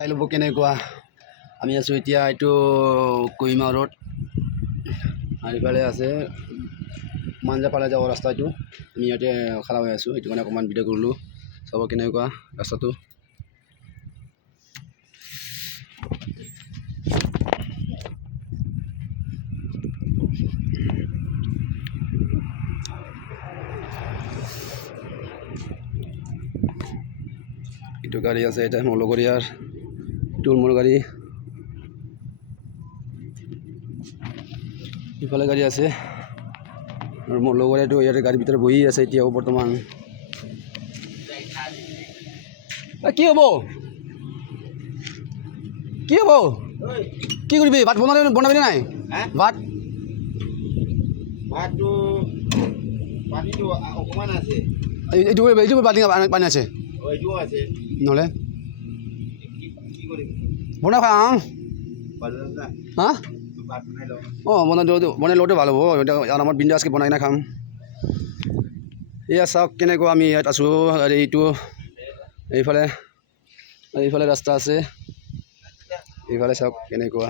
চাই ল'ব কেনেকুৱা আমি আছোঁ এতিয়া এইটো কহিমা ৰোড আৰু ইফালে আছে মাঞ্জাপালে যাব ৰাস্তা এইটো আমি ইয়াতে খাৰা হৈ আছোঁ সেইটো কাৰণে অকণমান ভিডিঅ' কৰিলোঁ চাব কেনেকুৱা ৰাস্তাটো এইটো গাড়ী আছে এটা মোৰ লগৰীয়াৰ এইটো মোৰ গাড়ী ইফালে গাড়ী আছে আৰু মোৰ লগৰীয়াটো ইয়াতে গাড়ীৰ ভিতৰত বহি আছে এতিয়াও বৰ্তমান কি হ'ব কি হ'ব কি কৰিবি ভাত বনাবি নাই ভাত ভাতটো পানীটো অকণমান আছে এইটো বাল্টিং পানী আছে এইটোও আছে নহ'লে কি কৰিম বনাই খাম হা ভাত বনাই লওঁ অঁ বনাই লোৱাটো ভাল হ'ব এতিয়া আৰামত বিন্দাছকৈ বনাই কিনে খাম এয়া চাওক কেনেকুৱা আমি ইয়াত আছোঁ আৰু এইফালে ৰাস্তা আছে এইফালে চাওক কেনেকুৱা